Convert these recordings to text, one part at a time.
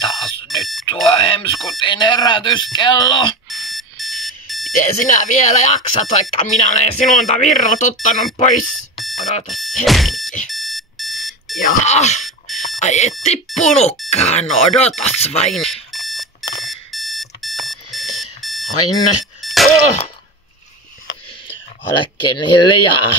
taas nyt tuo hemskutin herätyskello. Miten sinä vielä jaksat, vaikka minä olen sinulta virrat ottanut pois? Odota hetki. Jaha, ai et tippunutkaan, odotas vain. Ain. Olekin hiljaa.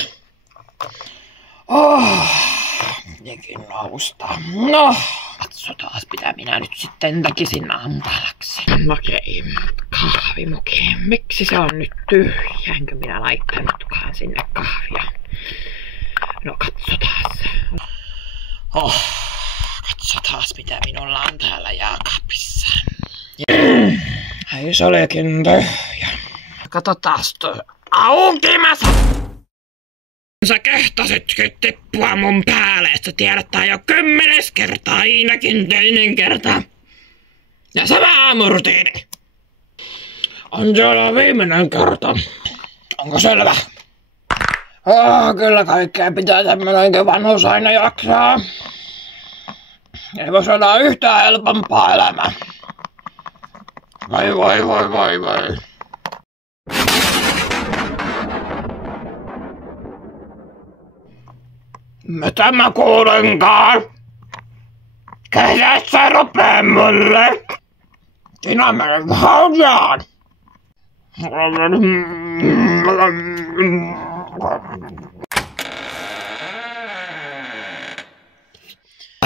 Mitenkin nousta. No, katsotaan mitä minä nyt sitten tekisin aamupalaksi. Okei, kahvimuki. Miksi se on nyt tyhjä? Enkö minä laittanutkaan sinne kahvia? No katsotaan. Katsotaan mitä minulla on täällä jääkaapissa. Ai se olikin tyhjä. Katsotaas tuo. Auki mä Sä kehtasitkin tippua mun päälle, että sä tiedät tää jo 10 kertaa, ainakin 2. kerta. Ja sama aamurutiini. On se olla viimeinen kerta. Onko selvä? Kyllä kaikkea pitää tämmönenkin vanhus aina jaksaa. Ei vois olla yhtään helpompaa elämää. Vai. Mitä mä kuulenkaan? Ketä sä rupee mulle? Sinä menet haujaan.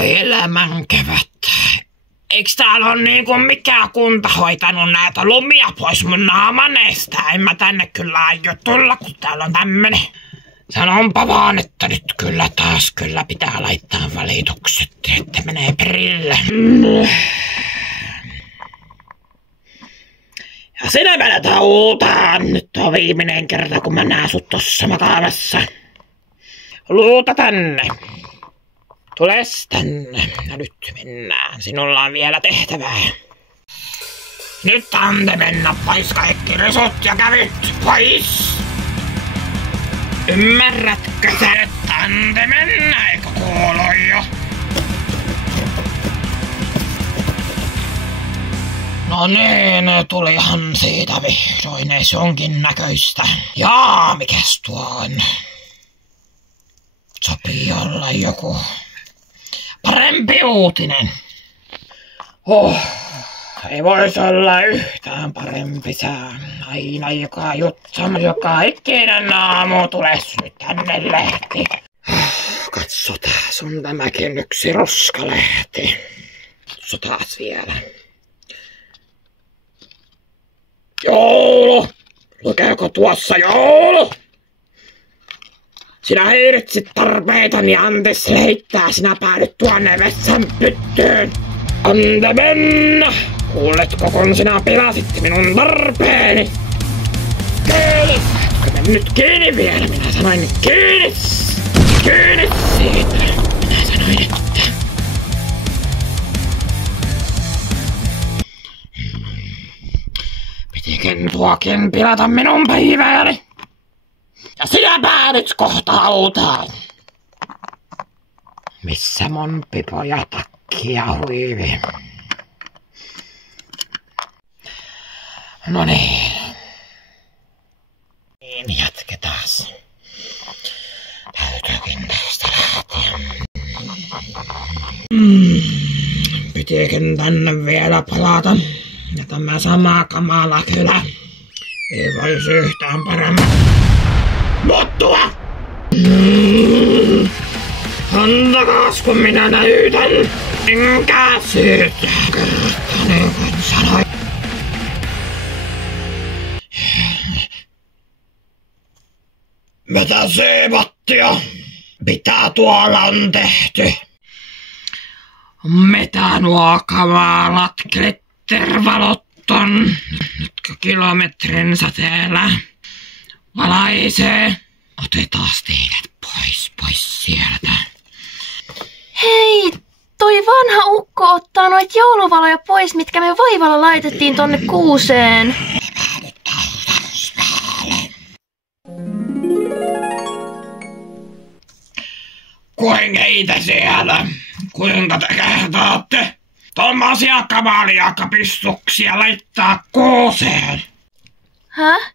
Elämän kevät. Eiks täällä on niinku mikä kunta hoitanut näitä lumia pois mun naamaneesta? En mä tänne kyllä aio tulla, kun täällä on tämmönen. Sanonpa vaan, että nyt kyllä taas pitää laittaa valitukset, että menee perille. Ja sinä menet hautaan. Nyt on viimeinen kerta, kun mä näen sut tossa makaamassa. Luuta tänne. Tules tänne. No nyt mennään. Sinulla on vielä tehtävää. Nyt ante mennä pois kaikki risut ja kävyt pois. Ymmärrätkö sä, että ante mennä, eikö kuulu jo? No niin, tulihan siitä vihdoin ees jonkin näköistä. Jaa, mikäs tuo on? Sopii olla joku parempi uutinen. Ei voisi olla yhtään parempi sää. Aina joka ikinen aamu tules nyt tänne lehti. Katsotaan, on tämäkin yksi roskalehti. Katsotaan vielä. Joulu! Lukeeko tuossa joulu? Sinä häiritsit tarpeitani, antes leittää, sinä päädyt tuonne vessan pyttyyn. Ante mennä! Kuuletko, kun sinä pilasit minun tarpeeni? Kiinni! Oletko nyt kiinni vielä? Minä sanoin kiinni! Kiinni siitä! Minä sanoin, että... Pitikin tuokin pilata minun päivääni. Ja sinä päädyt kohta hautaan. Missä mun pipo ja takki ja huivi? No niin. Niin jatketaas. Täytyykin tästä lähteä. Pitikin tänne vielä palata. Ja tämä sama kamala kylä. Ei voisi yhtään paremmin muuttua. Antakaas kun minä näytän. Enkä syytä kertaa niin kuin sanoin. Mitä siivattia? Mitä tuolla on tehty? Mitä nuo kamalat glittervalot on? Nytkö kilometrin säteellä valaisee? Otetaan teidät pois sieltä. Hei, toi vanha ukko ottaa noit jouluvaloja pois, mitkä me vaivalla laitettiin tonne kuuseen. Kuinka heitä siellä? Kuinka te kehtaatte? Tommosia kamalia kapistuksia laittaa kuuseen. Häh?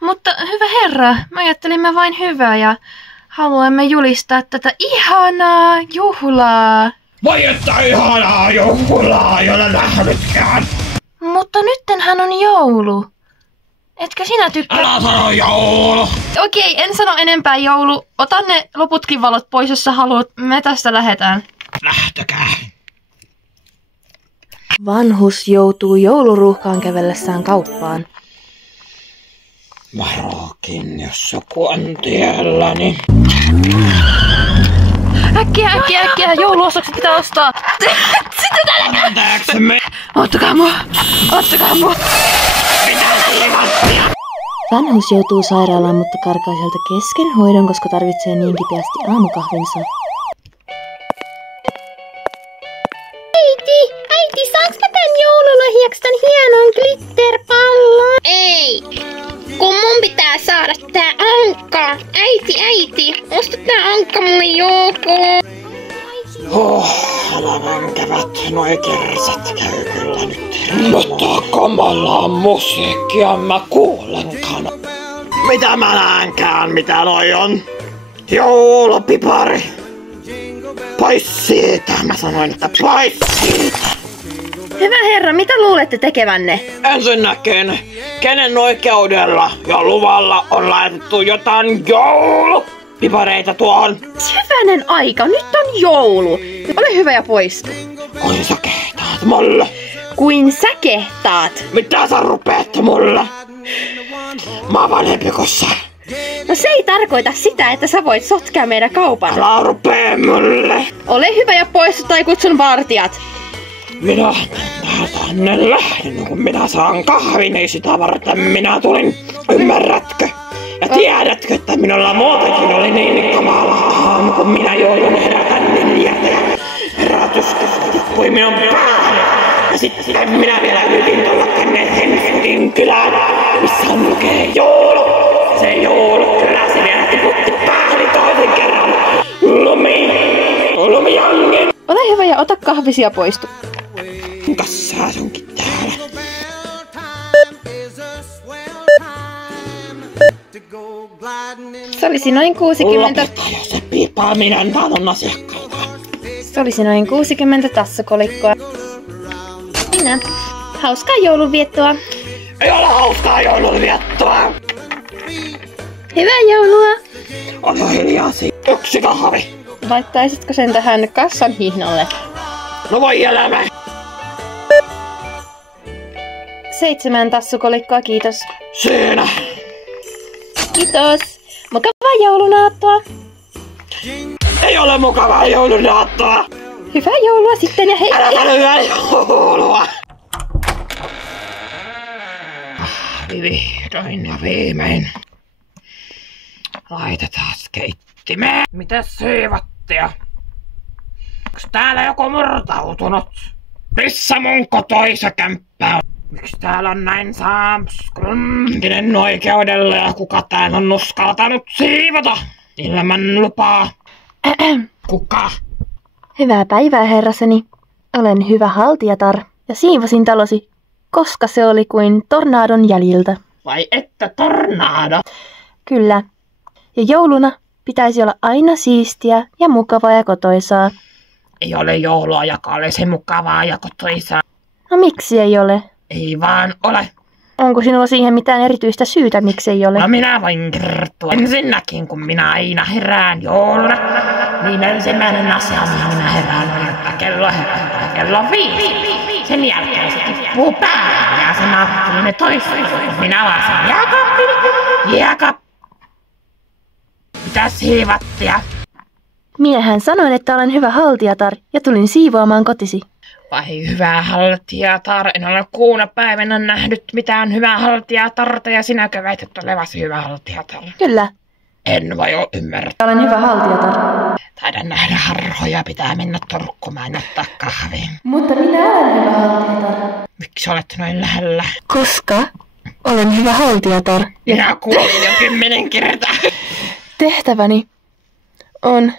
Mutta hyvä herra, me ajattelimme vain hyvää ja haluamme julistaa tätä ihanaa juhlaa. Voi että ihanaa juhlaa, ei ole nähnytkään. Mutta nyttenhän on joulu. Etkö sinä tykkää? Älä sano joulu. Okei, en sano enempää joulu. Ota ne loputkin valot pois, jos sä haluat. Me tästä lähetään. Lähtökää. Vanhus joutuu jouluruuhkaan kävellessään kauppaan. Varokin, jos joku on tielläni. Äkkiä, jouluostokset pitää ostaa. Sitten tällä. Anteeksi. Ottakaa mua. Vanhus joutuu sairaalaan, mutta karkaa sieltä kesken hoidon, koska tarvitsee niin kipeästi aamukahvinsa. Äiti, saanko mä tän joululahjaksi tän hienon glitterpallon? Ei, kun mun pitää saada tää ankka. Äiti, osta tää ankka mulle jouluun. Elämän kevät, noi kersat käy kyllä nyt. Mutta kamalaa musiikkia mä kuulenkaan. Mitä mä näenkään, mitä noi on? Joulupipari. Pois siitä, mä sanoin, että pois siitä. Hyvä herra, mitä luulette tekevänne? Ensinnäkin, kenen oikeudella ja luvalla on laitettu jotain joulupipareita tuohon? Hyvänen aika, nyt on joulu. Ole hyvä ja poistu. Kuin sä kehtaat mulle? Kuin sä kehtaat? Mitä sä rupeat mulle? Mä oon vanhempi kuin sä. No se ei tarkoita sitä, että sä voit sotkea meidän kaupan. Älä rupee mulle. Ole hyvä ja poistu tai kutsun vartijat. Minä tänne lähden, kun minä saan kahvin, ei sitä varten minä tulin. Ymmärrätkö? Ja tiedätkö, että minulla muutenkin oli niin kamala aamu, kun minä joudun herätän 4 ja herätyskestä tippui minun päähän. Ja sitten minä vielä yritin tulla tänne Hemsingin kylään, missä lukee joulu. Se joulukylä, se vielä tiputti päähäni toisen kerran. Lumijangen. Ole hyvä ja ota kahvisia poistu. Kassaa sunkin täällä. Se olisi noin 60... Lopeta, jos se piipaa, minä en vaan asiakkaita. Se olisi noin 60 tassukolikkoa. Minä. Hauskaa joulunviettoa. Ei ole hauskaa joulunviettoa. Hyvää joulua. Ole hiljaasi. 1 kahvi. Laittaisitko sen tähän kassan hihnalle? No voi elämä. 7 tassukolikkoa, kiitos. Siinä. Kiitos. Mukavaa joulunaattoa. Ei ole mukavaa joulunaattoa. Hyvää joulua sitten ja hei. Älä hyvää joulua. Vihdoin ja viimein. Laitetaan keittimeen. Mitäs siivattia? Onks täällä joku murtautunut? Missä mun kotoisa kämppä on? Miksi täällä on näin saamskuntinen oikeudella ja kuka täällä on uskaltanut siivota? Ilman lupaa. Kuka? Hyvää päivää, herraseni. Olen hyvä haltijatar ja siivosin talosi, koska se oli kuin tornadon jäljiltä. Vai että tornado? Kyllä. Ja jouluna pitäisi olla aina siistiä ja mukavaa ja kotoisaa. Ei ole joulua, joka olisi mukavaa ja kotoisaa. No miksi ei ole? Ei vaan ole. Onko sinulla siihen mitään erityistä syytä, miksi ei ole? No minä voin kertoa. Ensinnäkin, kun minä aina herään jouluna, niin ensimmäinen asia, mihin minä herään, on, että kello 5. Sen jälkeen se tippuu päähän ja se nappii ne toiseen. Minä vaan sanon, jääkaappi. Mitäs hiivattia? Minähän sanoin, että olen hyvä haltijatar ja tulin siivoamaan kotisi. Vai hyvää haltijatar, en ole kuuna päivänä nähnyt mitään hyvää haltijatarta ja sinäkö väität olevasi hyvä haltijatar? Kyllä. En voi ymmärtää. Olen hyvä haltijatar. Taidan nähdä harhoja, pitää mennä torkkumaan ja ottaa kahviin. Mutta minä olen hyvä haltijatar. Miksi olet noin lähellä? Koska olen hyvä haltijatar. Minä kuulin jo 10 kertaa. Tehtäväni on...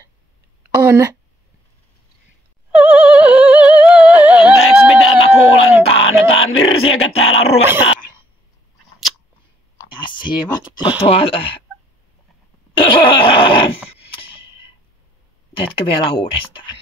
Anteeksi kuulenkaan, jotain virsiäkö täällä ruvetaan. Ja siivottua Teetkö vielä uudestaan?